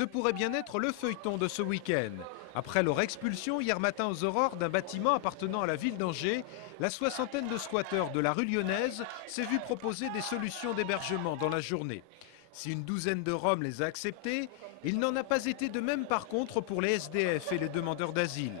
Ce pourrait bien être le feuilleton de ce week-end. Après leur expulsion hier matin aux aurores d'un bâtiment appartenant à la ville d'Angers, la soixantaine de squatteurs de la rue Lyonnaise s'est vue proposer des solutions d'hébergement dans la journée. Si une douzaine de Roms les a acceptés, il n'en a pas été de même par contre pour les SDF et les demandeurs d'asile.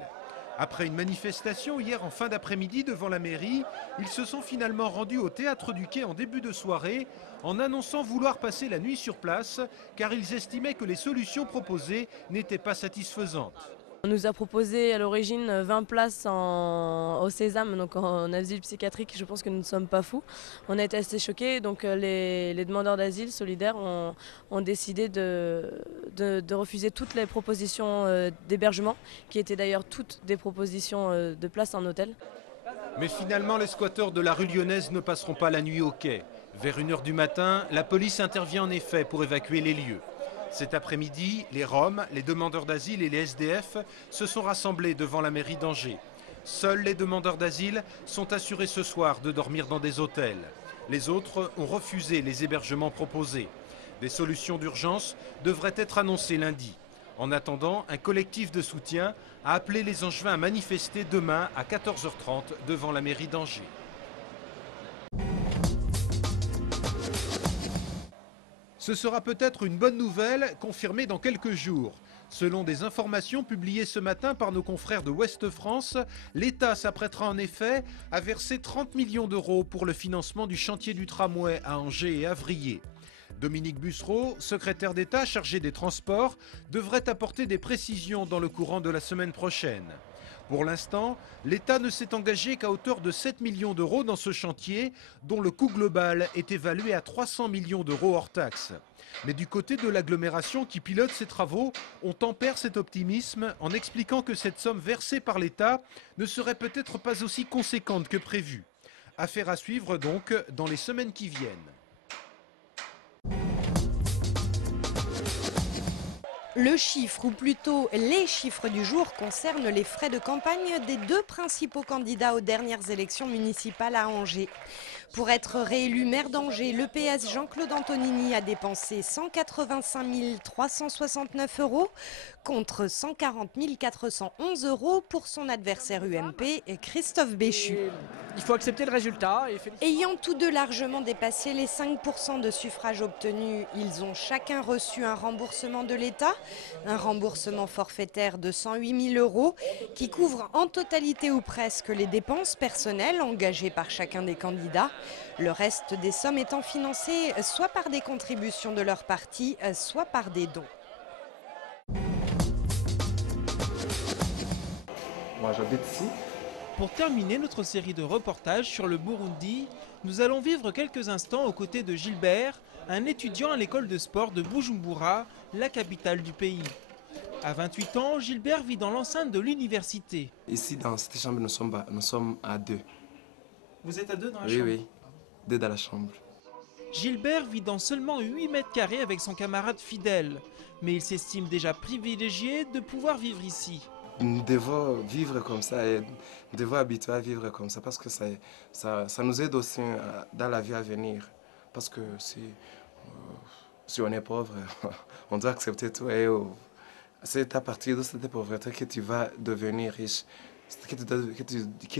Après une manifestation hier en fin d'après-midi devant la mairie, ils se sont finalement rendus au Théâtre du Quai en début de soirée en annonçant vouloir passer la nuit sur place car ils estimaient que les solutions proposées n'étaient pas satisfaisantes. On nous a proposé à l'origine 20 places au Sésame, donc en asile psychiatrique. Je pense que nous ne sommes pas fous. On a été assez choqués, donc les demandeurs d'asile solidaires ont décidé de refuser toutes les propositions d'hébergement, qui étaient d'ailleurs toutes des propositions de place en hôtel. Mais finalement, les squatteurs de la rue Lyonnaise ne passeront pas la nuit au quai. Vers 1 h du matin, la police intervient en effet pour évacuer les lieux. Cet après-midi, les Roms, les demandeurs d'asile et les SDF se sont rassemblés devant la mairie d'Angers. Seuls les demandeurs d'asile sont assurés ce soir de dormir dans des hôtels. Les autres ont refusé les hébergements proposés. Des solutions d'urgence devraient être annoncées lundi. En attendant, un collectif de soutien a appelé les Angevins à manifester demain à 14 h 30 devant la mairie d'Angers. Ce sera peut-être une bonne nouvelle, confirmée dans quelques jours. Selon des informations publiées ce matin par nos confrères de Ouest France, l'État s'apprêtera en effet à verser 30 millions d'euros pour le financement du chantier du tramway à Angers et Avrier. Dominique Bussereau, secrétaire d'État chargé des transports, devrait apporter des précisions dans le courant de la semaine prochaine. Pour l'instant, l'État ne s'est engagé qu'à hauteur de 7 millions d'euros dans ce chantier, dont le coût global est évalué à 300 millions d'euros hors taxes. Mais du côté de l'agglomération qui pilote ces travaux, on tempère cet optimisme en expliquant que cette somme versée par l'État ne serait peut-être pas aussi conséquente que prévu. Affaire à suivre donc dans les semaines qui viennent. Le chiffre, ou plutôt les chiffres du jour, concernent les frais de campagne des deux principaux candidats aux dernières élections municipales à Angers. Pour être réélu maire d'Angers, le PS Jean-Claude Antonini a dépensé 185 369 € contre 140 411 € pour son adversaire UMP, Christophe Béchu. Il faut accepter le résultat. Ayant tous deux largement dépassé les 5% de suffrages obtenus, ils ont chacun reçu un remboursement de l'État, un remboursement forfaitaire de 108 000 € qui couvre en totalité ou presque les dépenses personnelles engagées par chacun des candidats. Le reste des sommes étant financées soit par des contributions de leur parti, soit par des dons. Moi j'habite ici. Pour terminer notre série de reportages sur le Burundi, nous allons vivre quelques instants aux côtés de Gilbert, un étudiant à l'école de sport de Bujumbura, la capitale du pays. À 28 ans, Gilbert vit dans l'enceinte de l'université. Ici dans cette chambre, nous sommes à deux. Vous êtes à deux dans la chambre? Oui, deux dans la chambre. Gilbert vit dans seulement 8 mètres carrés avec son camarade fidèle, mais il s'estime déjà privilégié de pouvoir vivre ici. Nous devons vivre comme ça et nous devons habituer à vivre comme ça parce que ça nous aide aussi dans la vie à venir. Parce que si on est pauvre, on doit accepter tout et c'est à partir de cette pauvreté que tu vas devenir riche, que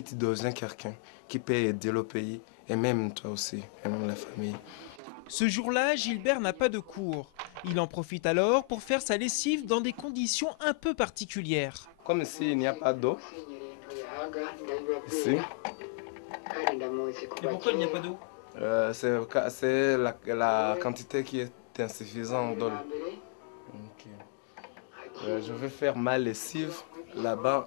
tu deviens quelqu'un qui peut aider le pays et même toi aussi, et même la famille. Ce jour-là, Gilbert n'a pas de cours. Il en profite alors pour faire sa lessive dans des conditions un peu particulières. Comme ici, il n'y a pas d'eau. Ici. Et pourquoi il n'y a pas d'eau? C'est la quantité qui est insuffisante d'eau. Je vais faire ma lessive là-bas.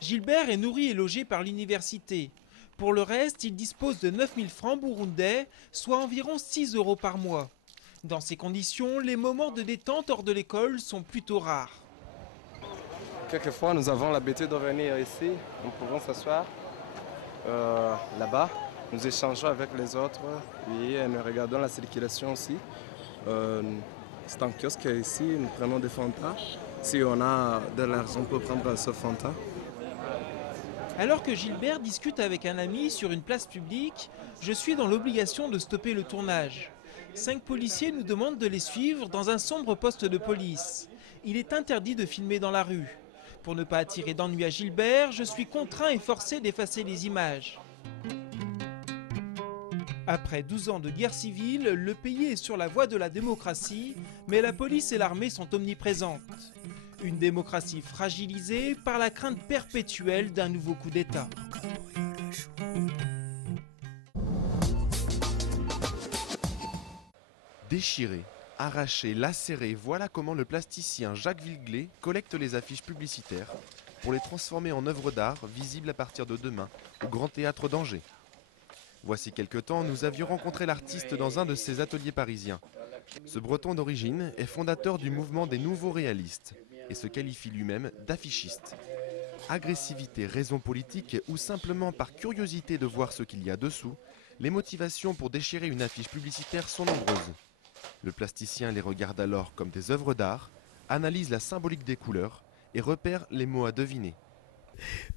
Gilbert est nourri et logé par l'université. Pour le reste, il dispose de 9 000 francs burundais, soit environ 6 € par mois. Dans ces conditions, les moments de détente hors de l'école sont plutôt rares. Quelquefois, nous avons l'habitude de venir ici. Nous pouvons s'asseoir là-bas. Nous échangeons avec les autres et nous regardons la circulation aussi. C'est un kiosque ici, nous prenons des Fanta. Si on a de l'argent pour prendre ce Fanta. Alors que Gilbert discute avec un ami sur une place publique, je suis dans l'obligation de stopper le tournage. 5 policiers nous demandent de les suivre dans un sombre poste de police. Il est interdit de filmer dans la rue. Pour ne pas attirer d'ennui à Gilbert, je suis contraint et forcé d'effacer les images. Après 12 ans de guerre civile, le pays est sur la voie de la démocratie, mais la police et l'armée sont omniprésentes. Une démocratie fragilisée par la crainte perpétuelle d'un nouveau coup d'État. Déchirer, arracher, lacérer, voilà comment le plasticien Jacques Villeglé collecte les affiches publicitaires pour les transformer en œuvres d'art visibles à partir de demain au Grand Théâtre d'Angers. Voici quelque temps, nous avions rencontré l'artiste dans un de ses ateliers parisiens. Ce Breton d'origine est fondateur du mouvement des nouveaux réalistes et se qualifie lui-même d'affichiste. Agressivité, raison politique ou simplement par curiosité de voir ce qu'il y a dessous, les motivations pour déchirer une affiche publicitaire sont nombreuses. Le plasticien les regarde alors comme des œuvres d'art, analyse la symbolique des couleurs et repère les mots à deviner.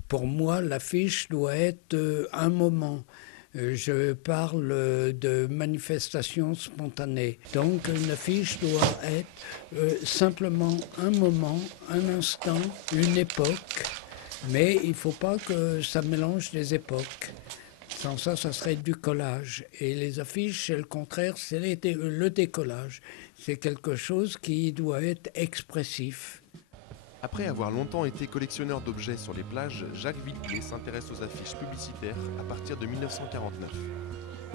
Pour moi, l'affiche doit être un moment. Je parle de manifestation spontanée. Donc une affiche doit être simplement un moment, un instant, une époque. Mais il ne faut pas que ça mélange les époques. Sans ça, ça serait du collage. Et les affiches, c'est le contraire, c'est le décollage. C'est quelque chose qui doit être expressif. Après avoir longtemps été collectionneur d'objets sur les plages, Jacques Villeglé s'intéresse aux affiches publicitaires à partir de 1949.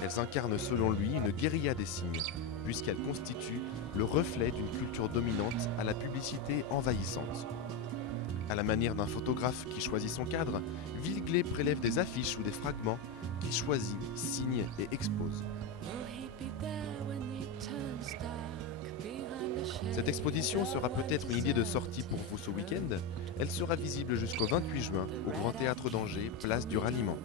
Elles incarnent selon lui une guérilla des signes, puisqu'elles constituent le reflet d'une culture dominante à la publicité envahissante. À la manière d'un photographe qui choisit son cadre, Villeglé prélève des affiches ou des fragments qu'il choisit, signe et expose. Cette exposition sera peut-être une idée de sortie pour vous ce week-end. Elle sera visible jusqu'au 28 juin au Grand Théâtre d'Angers, place du Ralliement.